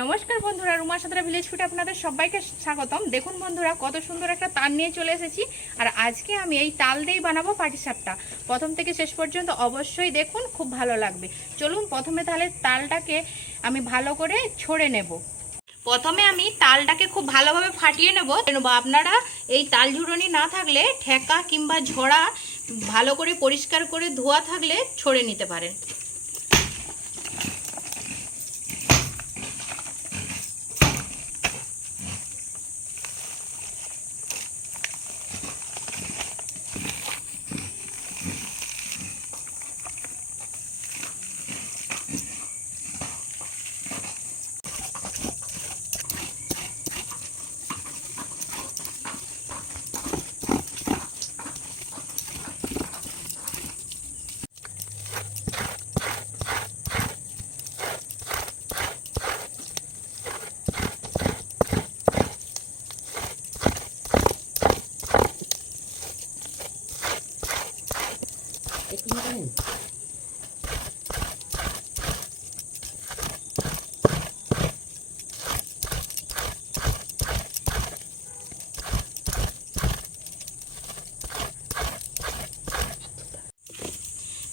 নমস্কার বন্ধুরা, রুমা সাঁতরা ভিলেজ ফুডে আপনাদের সবাইকে স্বাগতম। দেখুন বন্ধুরা, কত সুন্দর একটা তাল নিয়ে চলে এসেছি। আর আজকে আমি এই তাল দিয়েই বানাবো পাটিসাপটা। প্রথম থেকে শেষ পর্যন্ত অবশ্যই দেখুন, খুব ভালো লাগবে। চলুন প্রথমে তাহলে তালটাকে আমি ভালো করে ছড়ে নেব। প্রথমে আমি তালটাকে খুব ভালোভাবে ফাটিয়ে নেব। আপনারা এই তাল ঝুড়নি না থাকলে ঠেকা কিংবা ঝোড়া ভালো করে পরিষ্কার করে ধোয়া থাকলে ছড়ে নিতে পারেন।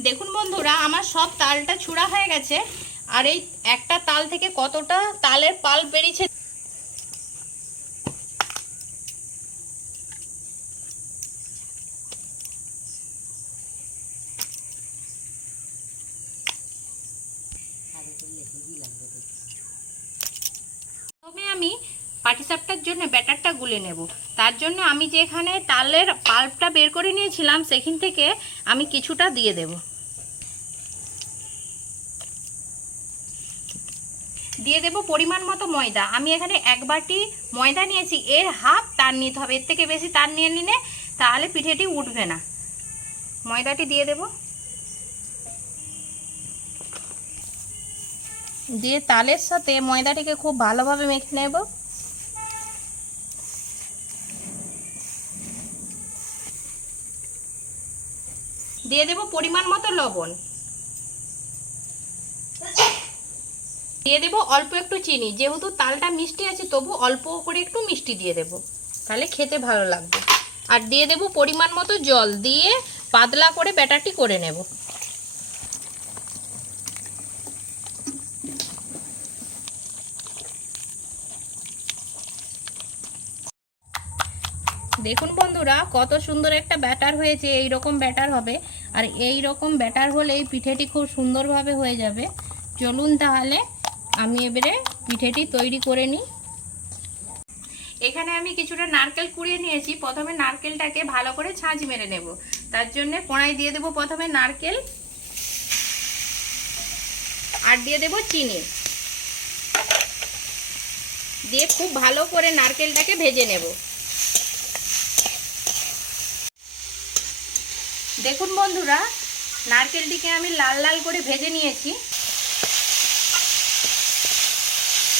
দেখুন বন্ধুরা, আমার সব তালটা ছুঁড়া হয়ে গেছে। আর এই একটা তাল থেকে কতটা তালের পাল্প বেরিয়েছে। তবে আমি পাটিসাপটার জন্য ব্যাটারটা গুলে নেব। তার জন্য আমি যেখানে তালের পাল্পটা বের করে নিয়েছিলাম সেখান থেকে আমি কিছুটা দিয়ে দেব। দিয়ে দেব পরিমাণ মতো ময়দা। আমি এখানে 1 বাটি ময়দা নিয়েছি, এর হাফ তার নিতে হবে। এর থেকে বেশি তার নিয়ে নিলে তাহলে পিঠেটি উঠবে না। ময়দাটি দিয়ে দেব, দিয়ে তালের সাথে ময়দাটিকে খুব ভালোভাবে মেখে নেব। দিয়ে দেব পরিমাণ মতো লবণ, দিয়ে দেব অল্প একটু চিনি। যেহেতু তালটা মিষ্টি আছে তবু অল্প করে একটু মিষ্টি দিয়ে দেব, তাহলে খেতে ভালো লাগবে। আর দিয়ে দেব পরিমাণ মতো জল, দিয়ে পাতলা করে ব্যাটারটি করে নেব। দেখুন বন্ধুরা, কত সুন্দর একটা ব্যাটার হয়েছে। এই রকম ব্যাটার হবে, আর এই রকম ব্যাটার হলে এই পিঠেটি খুব সুন্দরভাবে হয়ে যাবে। চলুন তাহলে আমি এবারে পিঠেটি তৈরি করে নিই। এখানে আমি কিছুটা নারকেল কুড়িয়ে নিয়েছি। প্রথমে নারকেলটাকে ভালো করে ছাঁচ মেরে নেব। তার জন্য কড়াই দিয়ে দেব প্রথমে নারকেল, আর দিয়ে দেব চিনি, দিয়ে খুব ভালো করে নারকেলটাকে ভেজে নেব। দেখুন বন্ধুরা, নারকেলটিকে আমি লাল লাল করে ভেজে নিয়েছি।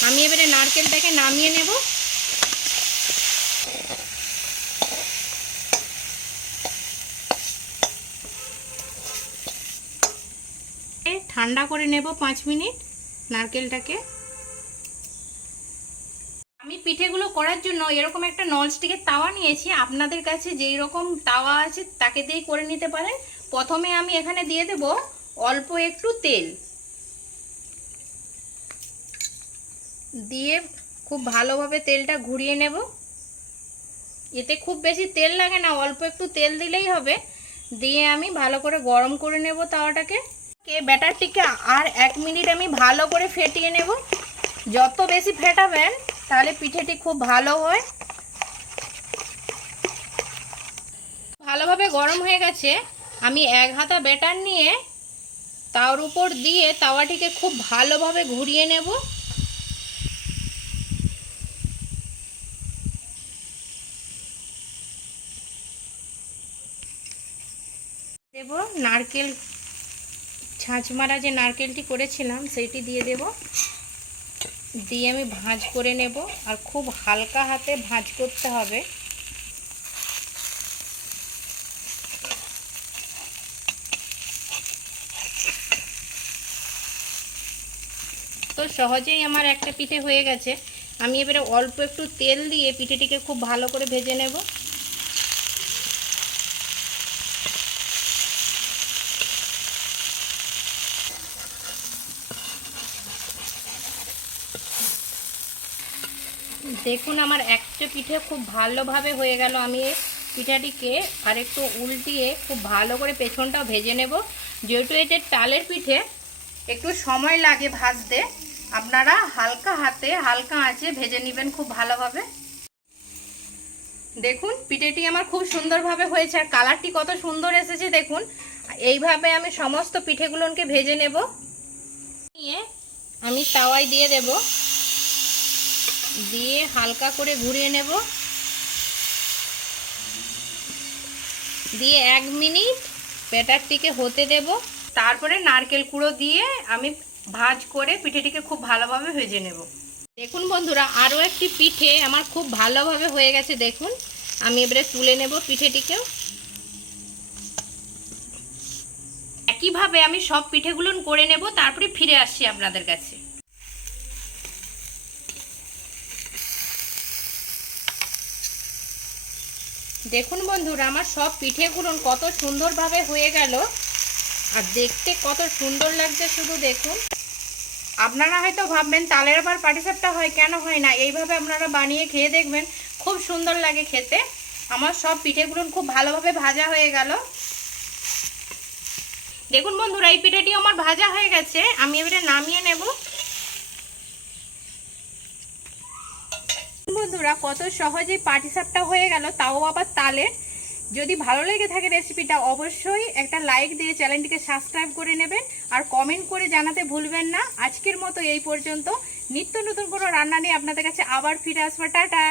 আমি এবারে নারকেলটাকে নামিয়ে নেব। ঠান্ডা করে নেব 5 মিনিট নারকেলটাকে। আমি পিঠেগুলো করার জন্য এরকম একটা ননস্টিকের তাওয়া নিয়েছি। আপনাদের কাছে যেই রকম তাওয়া আছে তাকে দিয়েই করে নিতে পারেন। প্রথমে আমি এখানে দিয়ে দেব অল্প একটু তেল, দিয়ে খুব ভালোভাবে তেলটা ঘুরিয়ে নেব। এতে খুব বেশি তেল লাগে না, অল্প একটু তেল দিলেই হবে। দিয়ে আমি ভালো করে গরম করে নেব তাওয়াটাকে। ব্যাটারটিকে আর 1 মিনিট আমি ভালো করে ফেটিয়ে নেব। যত বেশি ফেটাবেন তাহলে পিঠেটি খুব ভালো হয়। ভালোভাবে গরম হয়ে গেছে। আমি 1 হাতা ব্যাটার নিয়ে তার উপর দিয়ে তাওয়াটিকে খুব ভালোভাবে ঘুরিয়ে নেব। দেব নারকেল ছাঁচ মারা যে নারকেলটি করেছিলাম সেইটি দিয়ে দেব, দিয়ে আমি ভাঁজ করে নেব। আর খুব হালকা হাতে ভাঁজ করতে হবে। তো সহজেই আমার একটা পিঠে হয়ে গেছে। আমি এবারে অল্প একটু তেল দিয়ে পিঠেটিকে খুব ভালো করে ভেজে নেব। দেখুন আমার একটা পিঠে খুব ভালোভাবে হয়ে গেল। আমি পিঠাটিকে আরেকটু উল্টিয়ে খুব ভালো করে পেছনটাও ভেজে নেব। যেহেতু এটা তালের পিঠে একটু সময় লাগে ভাজতে, আপনারা হালকা হাতে হালকা আঁচে ভেজে নেবেন খুব ভালোভাবে। দেখুন পিঠেটি আমার খুব সুন্দরভাবে হয়েছে আর কালারটি কত সুন্দর এসেছে দেখুন। এইভাবে আমি সমস্ত পিঠেগুলোকে ভেজে নেব। নিয়ে আমি তাওয়ায় দিয়ে দেব, দিয়ে হালকা করে ঘুরিয়ে নেব, দিয়ে 1 মিনিট ব্যাটারটিকে হতে দেব। তারপরে নারকেল কুড়ো দিয়ে আমি ভাজ করে পিঠেটিকে খুব ভালোভাবে ভেজে নেব। দেখুন বন্ধুরা আরও একটি পিঠে আমার খুব ভালোভাবে হয়ে গেছে। দেখুন আমি এবারে তুলে নেব পিঠেটিকেও। একইভাবে আমি সব পিঠেগুলো করে নেব, তারপরে ফিরে আসছি আপনাদের কাছে। দেখুন বন্ধুরা আমার সব পিঠেগুলো কত সুন্দরভাবে হয়ে গেল আর দেখতে কত সুন্দর লাগছে শুধু দেখুন। আপনারা হয়তো ভাববেন তালের আবার পাটিসাপটা হয়, কেন হয় না? এইভাবে আপনারা বানিয়ে খেয়ে দেখবেন, খুব সুন্দর লাগে খেতে। আমার সব পিঠেগুলো খুব ভালোভাবে ভাজা হয়ে গেল। দেখুন বন্ধুরা এই পিঠেটি আমার ভাজা হয়ে গেছে, আমি এবারে নামিয়ে নেব। বন্ধুরা কত সহজেই পাটিসাপটা হয়ে গেল, তাও আবার তালের। যদি ভালো লেগে থাকে রেসিপিটা অবশ্যই একটা লাইক দিয়ে চ্যানেলটিকে সাবস্ক্রাইব করে নেবেন আর কমেন্ট করে জানাতে ভুলবেন না। আজকের মতো এই পর্যন্ত। নিত্য নতুন কোনো রান্না নিয়ে আপনাদের কাছে আবার ফিরে আসবো। টাটা।